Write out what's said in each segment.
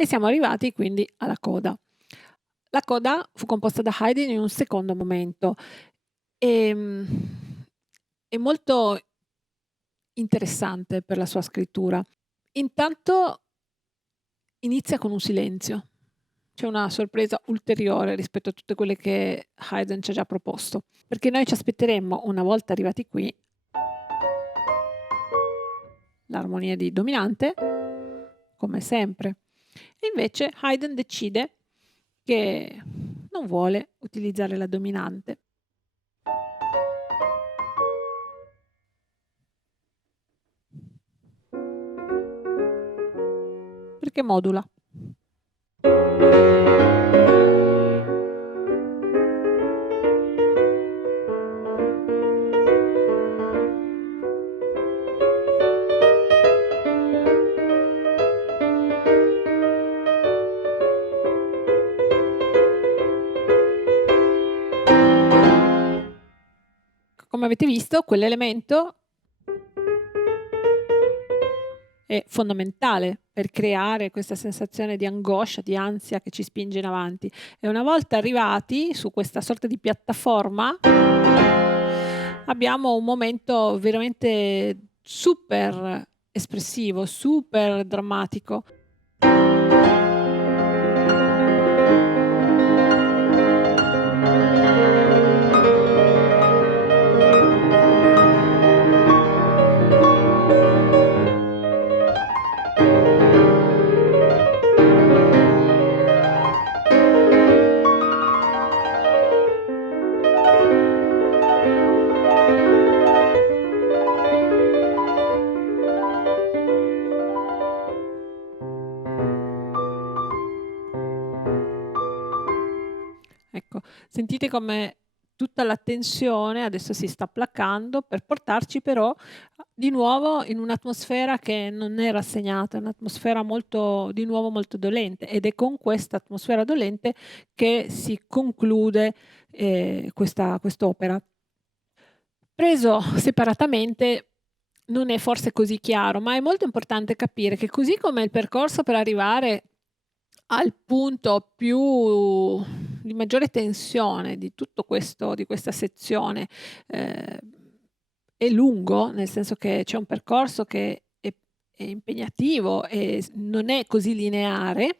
e siamo arrivati quindi alla coda. La coda fu composta da Haydn in un secondo momento. Ehm, è molto interessante per la sua scrittura. Intanto inizia con un silenzio. C'è una sorpresa ulteriore rispetto a tutte quelle che Haydn ci ha già proposto, perché noi ci aspetteremmo, una volta arrivati qui, l'armonia di dominante, come sempre. E invece Haydn decide che non vuole utilizzare la dominante. Perché modula. Come avete visto, quell'elemento è fondamentale per creare questa sensazione di angoscia, di ansia che ci spinge in avanti. E una volta arrivati su questa sorta di piattaforma, abbiamo un momento veramente super espressivo, super drammatico. Ecco, sentite come tutta la tensione adesso si sta placando per portarci però di nuovo in un'atmosfera che non è rassegnata, è un'atmosfera molto, di nuovo molto dolente, ed è con questa atmosfera dolente che si conclude quest'opera. Preso separatamente non è forse così chiaro, ma è molto importante capire che così come il percorso per arrivare al punto più di maggiore tensione di tutto questo, di questa sezione, eh, è lungo, nel senso che c'è un percorso che è impegnativo e non è così lineare.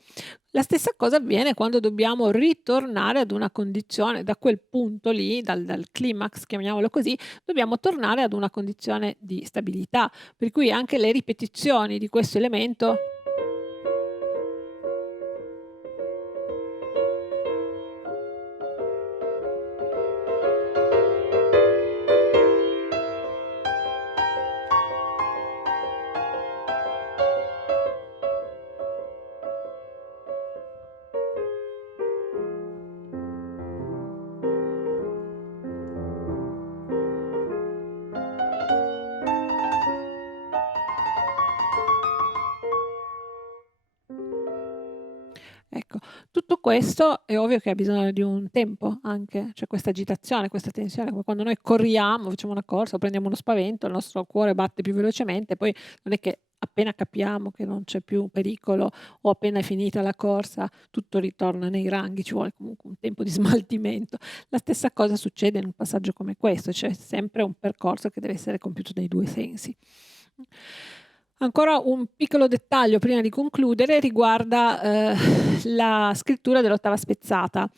La stessa cosa avviene quando dobbiamo ritornare ad una condizione, da quel punto lì, dal climax, chiamiamolo così, dobbiamo tornare ad una condizione di stabilità, per cui anche le ripetizioni di questo elemento ecco, tutto questo è ovvio che ha bisogno di un tempo anche, cioè questa agitazione, questa tensione, come quando noi corriamo, facciamo una corsa o prendiamo uno spavento, il nostro cuore batte più velocemente, poi non è che appena capiamo che non c'è più pericolo o appena è finita la corsa, tutto ritorna nei ranghi, ci vuole comunque un tempo di smaltimento. La stessa cosa succede in un passaggio come questo, c'è sempre un percorso che deve essere compiuto nei due sensi. Ancora un piccolo dettaglio prima di concludere riguarda la scrittura dell'ottava spezzata.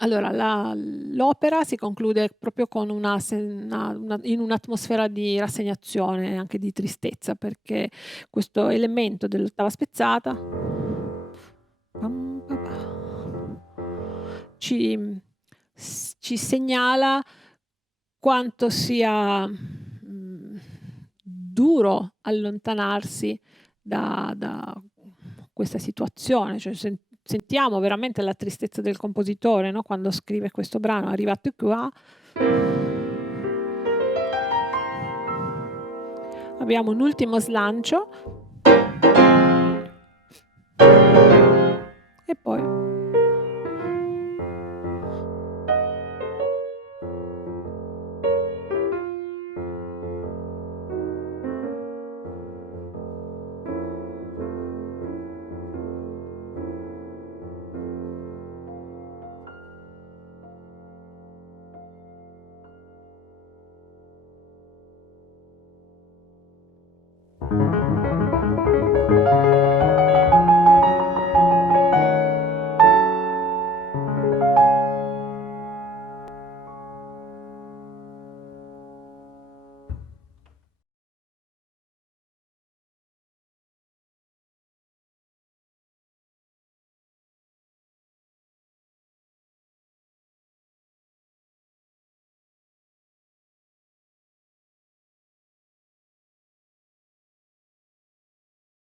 Allora, l'opera si conclude proprio con in un'atmosfera di rassegnazione e anche di tristezza, perché questo elemento dell'ottava spezzata ci segnala quanto sia duro allontanarsi da questa situazione, cioè sentiamo veramente la tristezza del compositore, no? Quando scrive questo brano, arrivato qua, abbiamo un ultimo slancio e poi